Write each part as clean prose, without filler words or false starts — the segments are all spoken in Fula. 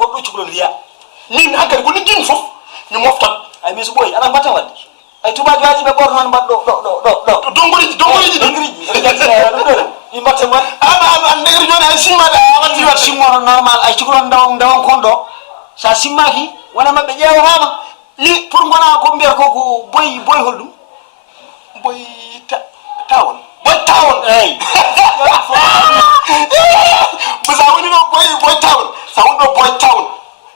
ko do ci ko liya min hakkadi ko liggin fof mi moftat ay mi so boy ala mbata wadde ay tubaji waji be borno man do dongoriji mi mbatte man ama ndegri joni ay simmade watti wat simmono normal ay cikoro ndawon kondo sa simmaki wona mabbe jeewama ni pour ngona ko mbier ko boy holdum boy tawon ay busa woni no boy tawon sa woni no boy tawon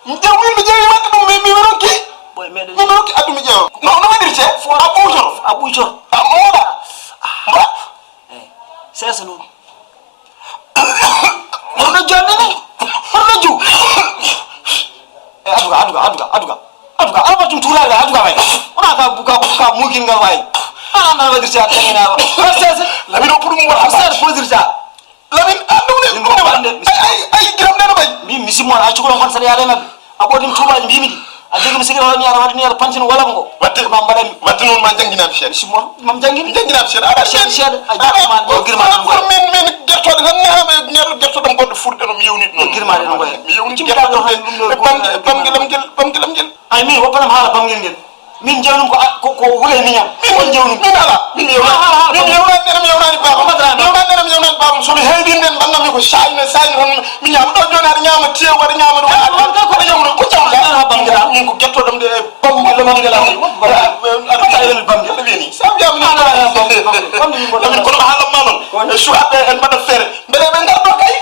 mi jeewi wadde dum mi ronki boy mede mi ronki addu mi jeewa no wadirte abujo amoda sesa non no jonni ni no ju aduga alba tum turaga aduga way ona ka buka mugin ga way ana wadirte atengina sesa lamin o pour mo wata sesa podirta lamin andum ne ay diram dana bay mi simon a cikoro kon sare yare mabbe abodim tubaji mbimidi a degmi sigira ni ara ni ara pantin wala ngo watte ma mbaɗami watte noon ma jangguinaɓe seeɗa simon mam jangguinaɓe seeɗa aɗa seeɗa a jaɓɓama ɗo girmaɗe no goya min guertoɗe tan nehaɓe ñerlo guertoɗam gonɗo furde no mi yewnit noon girmaɗe no goya mi yewnit guertoɗe bamguelam guel ay min woppanam haala bamguel ngel min jewnum ko wule miñam on jewnum min ala min yewnani babam somi heeɓinden bangami ko sayne tan mi ñama ɗo joni aɗa ñama tew waɗa ñama ɗo aɗa ñamno ko jawɗa min ko guertoɗam de bamguelam aɗa bamguel wiyani sa wiyamini kono ko haalanma noon suwaɓe en mbaɗat feere beele ɓe garɗo kay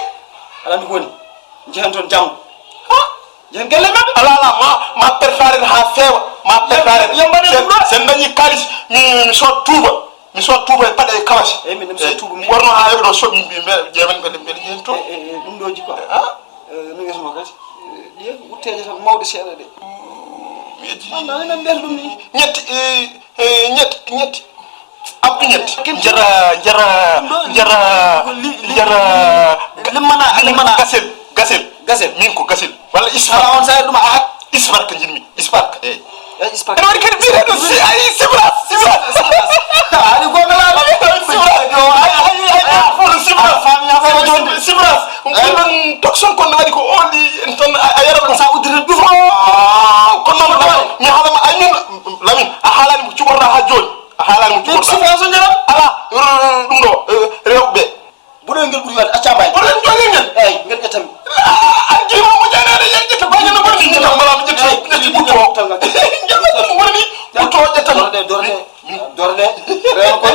ala ndi ko woni jehen toon janggo jehen gelle mabɓe ala ma préparé ha feewa ma préparé sen dañi kalis mi sot tuuba e paɗe e kawasi eyyi min so tuuba mi worno ha heɓe ɗo soɓi jeemen mbeɗe jehen to ɗum ɗoji quoi no wismo kadi ɗiye wutteje tan mawɗe seeɗa ɗe anda mbiyata ɗum ni ñetti abdu ñetti jara limmana gasel min ko gasel walla ispark on sa ɗum a ahat ispark jinmi ispark eyyi ispark ene waɗi kadi biyeteɗo ay sibras ali gogala sibras ɗon toxon kon waɗi ko onɗi en tan a yara ɗum sa uddiri ɗum kono noon mi haalama ay min lamin a haalani mo cuɓorɗa ha joni a haalani mo cuɓorɗa sibras o jaram ala ɗum ɗo rewɓe ɓuɗoy ngel ɓuuri wadde acca mbay oɗon jogui ngel eyyi ngel ƴettami a jimamo janede ƴetta bañano ɓorni ƴetta mbala ƴetti ɓutto ƴetta ɗum woni ɓutto ƴettami dorde rewa koy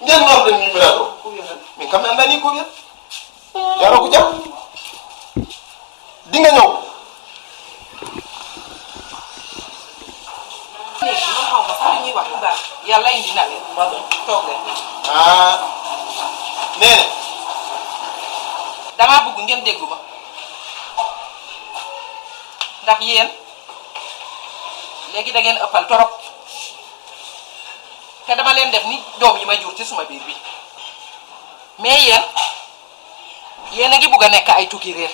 nden norɗen numéro ɗo min kam mi andani ko wiyat yaro ko jam dinga ñëw yàlla indi na leen toog leen nene damaa bëgg ngeen déglu ma ndax yéen léegi da ngeen ëppal torop te dama leen def ni doom yi ma jur ci suma biir bi mais yéen a ngi bugg a nekk ay tukki réer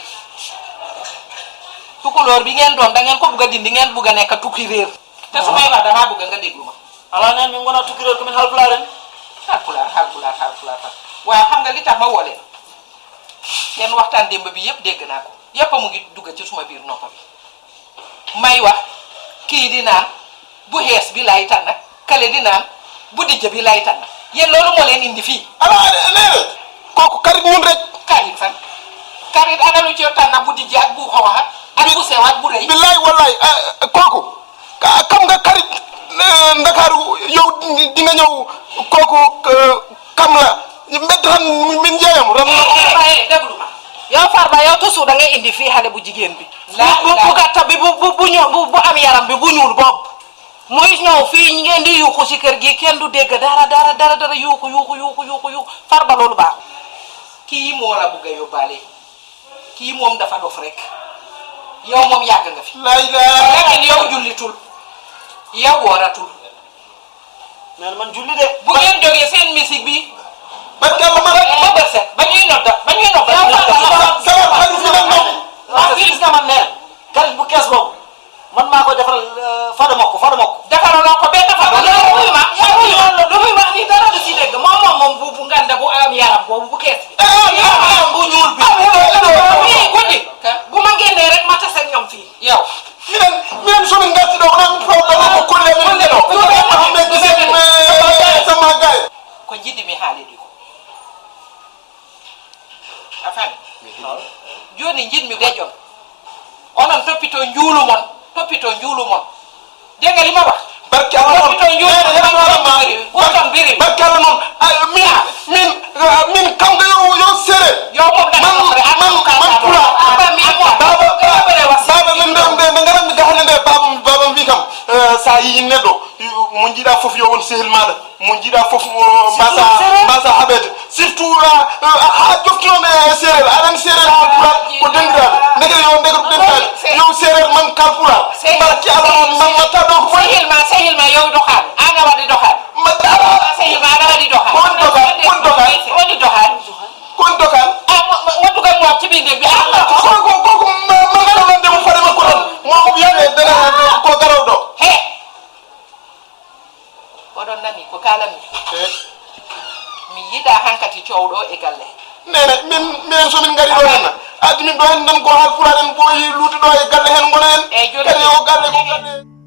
tukulóor bi ngeen doon da ngeen ko bugg a dindi ngeen bugg a nekk tukki réer te su may wax damaa bëgg nga déglu ma ala nen min gona tukki réer komin halpulaar en halpulaar waaye xam nga li tax ma woo leen seen waxtaan démb bi yëpp dégg naa ko yëpp a mu ngi dugg ci suma biir noppa bi may wax kii di naan bu xees bi lay tànn kale di naan bu dijj bi lay tànn yéen loolu moo leen indi fii ala nene kooku karit ñun rek karit fan karit ana lu ci tànn bu dijj ak bu xawaat ak bu sew ak bu rëy billaay wallaay kooku xam nga karit ndakaaru yow di nga ñëw kooku kam la mbedd tan min jeeyam ram waaye déglu ma yow Farba yow toujours da ngay indi fii xale bu jigéen bi bu gàtta bi bu ñëw bu am yaram bi bu ñuul boobu muy ñëw fii ngeen di yuuxu si kër gi kenn du dégg dara yuuxu Farba loolu baax kii moo la bugg a yóbbaale kii moom dafa dof rek yow moom yàgg nga fi lakin yow jullitul yow wooratul mais man julli de bu ngeen jógee seen musique bi ba berset ba ñuy nodda waaw gis nga man ne garit bu kees boobu man maa ko defaral fada mokk defaraloo ko benn fa lu muy wax ni dara du si dégg moom bu nganda bu am yaram boobu bu kees bi yaram bu ñuul bi guddi bu ma génnee rek ma tase ak ñoom fii yow minen somi ngarti ɗo onon fawɗano ko kolle men ɗo hamɓe gisen sama gay ko jiɗɗi mi haaliɗi ko a fami joni jiɗmi deƴon onon toppito njuulu mon dégg nga li ma wax barke Allah toppito njuulu mon biri barke Allah noon min kanko yo séréer yow moom man pula baba men nde garanmi gahane nde babam wi kam sa yii neɗɗo mo jiiɗa fof yo won sehil maɗa mo jiiɗa fof mbasa haɓede surtout ha joftinoɓe séréer aɗani séréer ha pulaar ko dendiraɓe ndege yo dendiraɓe yo séréer man kal pulaar barki Allah man watta ɗo ko sehil ma yow doxaan ana waɗi doxaan sehil ma ana waɗi doxaan kon dokan wattugal moom ci biir néeg bi koko mangaɗonde mo faɗema ko ɗon mo wiyade dana ko garaw ɗo he oɗon nani ko kalanmi mi yiɗa hankati cowɗo e galle nene minen somin gari ɗo henna addi min ɗo hen nan ko haal pulaar en ɓooyi luuti ɗo e galle hen gona hen kadi o galle ko galle